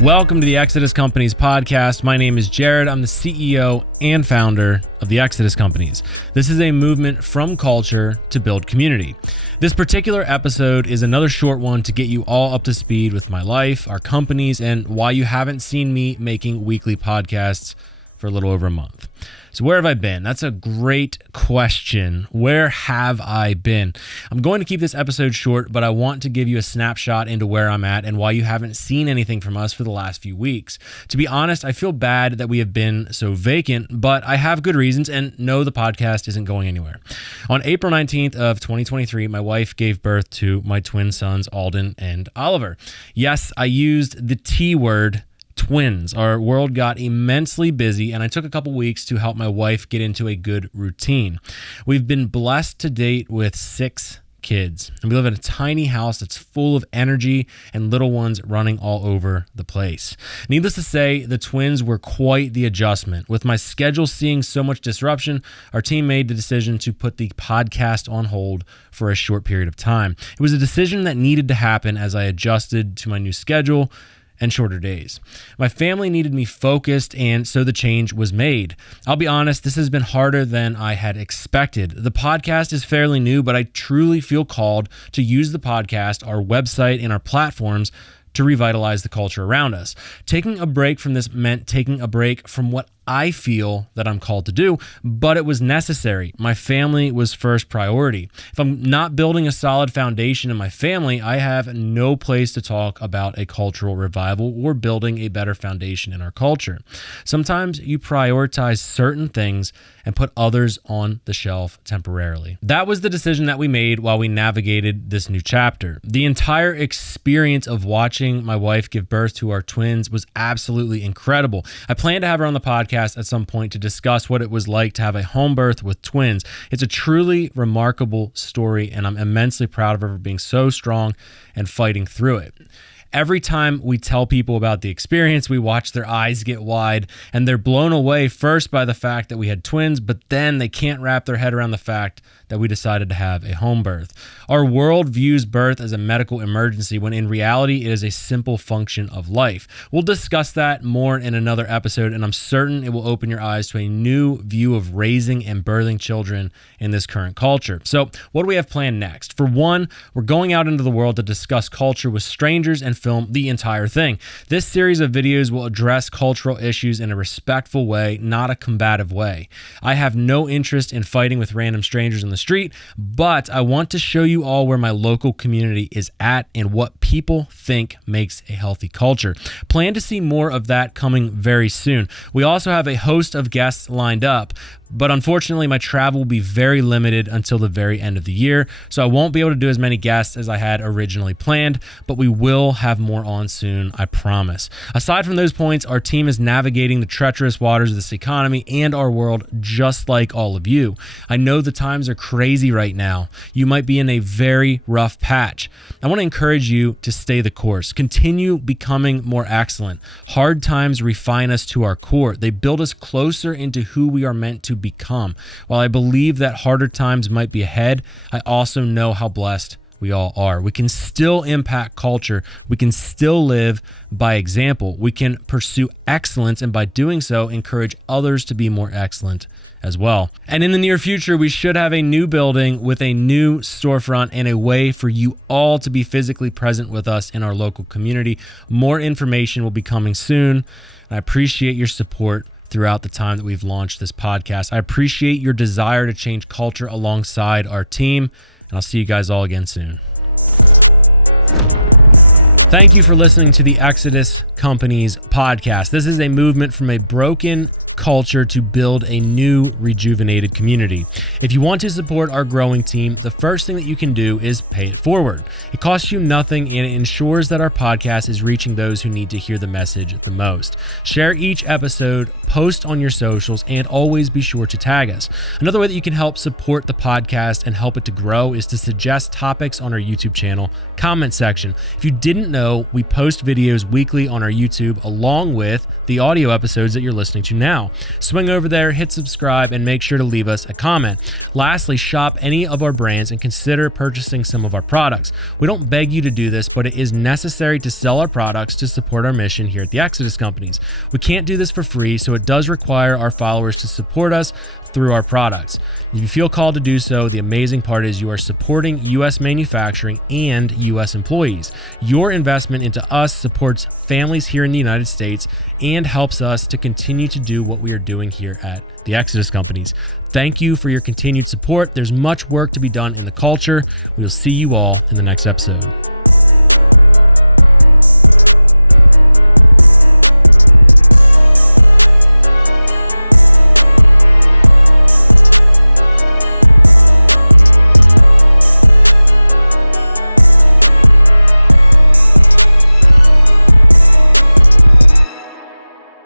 Welcome to the Exodus Companies podcast. My name is Jared. I'm the CEO and founder of the Exodus Companies. This is a movement from culture to build community. This particular episode is another short one to get you all up to speed with my life, our companies, and why you haven't seen me making weekly podcasts for a little over a month. So where have I been? That's a great question. Where have I been? I'm going to keep this episode short, but I want to give you a snapshot into where I'm at and why you haven't seen anything from us for the last few weeks. To be honest, I feel bad that we have been so vacant, but I have good reasons and know the podcast isn't going anywhere. On April 19th of 2023, my wife gave birth to my twin sons, Alden and Oliver. Yes, I used the T word, twins. Our world got immensely busy, and I took a couple weeks to help my wife get into a good routine. We've been blessed to date with 6 kids, and we live in a tiny house that's full of energy and little ones running all over the place. Needless to say, the twins were quite the adjustment. With my schedule seeing so much disruption, our team made the decision to put the podcast on hold for a short period of time. It was a decision that needed to happen as I adjusted to my new schedule and shorter days. My family needed me focused, and so the change was made. I'll be honest, this has been harder than I had expected. The podcast is fairly new, but I truly feel called to use the podcast, our website, and our platforms to revitalize the culture around us. Taking a break from this meant taking a break from what I feel that I'm called to do, but it was necessary. My family was first priority. If I'm not building a solid foundation in my family, I have no place to talk about a cultural revival or building a better foundation in our culture. Sometimes you prioritize certain things and put others on the shelf temporarily. That was the decision that we made while we navigated this new chapter. The entire experience of watching my wife give birth to our twins was absolutely incredible. I plan to have her on the podcast at some point to discuss what it was like to have a home birth with twins. It's a truly remarkable story, and I'm immensely proud of her for being so strong and fighting through it. Every time we tell people about the experience, we watch their eyes get wide, and they're blown away first by the fact that we had twins, but then they can't wrap their head around the fact that we decided to have a home birth. Our world views birth as a medical emergency when in reality it is a simple function of life. We'll discuss that more in another episode, and I'm certain it will open your eyes to a new view of raising and birthing children in this current culture. So what do we have planned next? For one, we're going out into the world to discuss culture with strangers and film the entire thing. This series of videos will address cultural issues in a respectful way, not a combative way. I have no interest in fighting with random strangers in the street, but I want to show you all where my local community is at and what people think makes a healthy culture. Plan to see more of that coming very soon. We also have a host of guests lined up, but unfortunately my travel will be very limited until the very end of the year, so I won't be able to do as many guests as I had originally planned, but we will have more on soon, I promise. Aside from those points, our team is navigating the treacherous waters of this economy and our world just like all of you. I know the times are crazy right now. You might be in a very rough patch. I want to encourage you to stay the course. Continue becoming more excellent. Hard times refine us to our core. They build us closer into who we are meant to become. While I believe that harder times might be ahead, I also know how blessed we all are. We can still impact culture. We can still live by example. We can pursue excellence, and by doing so, encourage others to be more excellent as well. And in the near future, we should have a new building with a new storefront and a way for you all to be physically present with us in our local community. More information will be coming soon. I appreciate your support throughout the time that we've launched this podcast. I appreciate your desire to change culture alongside our team, and I'll see you guys all again soon. Thank you for listening to the Exodus Companies podcast. This is a movement from a broken culture to build a new, rejuvenated community. If you want to support our growing team, the first thing that you can do is pay it forward. It costs you nothing, and it ensures that our podcast is reaching those who need to hear the message the most. Share each episode, post on your socials, and always be sure to tag us. Another way that you can help support the podcast and help it to grow is to suggest topics on our YouTube channel comment section. If you didn't know, we post videos weekly on our YouTube along with the audio episodes that you're listening to now. now. Swing over there, hit subscribe, and make sure to leave us a comment. Lastly, shop any of our brands and consider purchasing some of our products. We don't beg you to do this, but it is necessary to sell our products to support our mission here at the Exodus Companies. We can't do this for free, so it does require our followers to support us through our products. If you feel called to do so, the amazing part is you are supporting U.S. manufacturing and U.S. employees. Your investment into us supports families here in the United States and helps us to continue to do what we are doing here at the Exodus Companies. Thank you for your continued support. There's much work to be done in the culture. We will see you all in the next episode.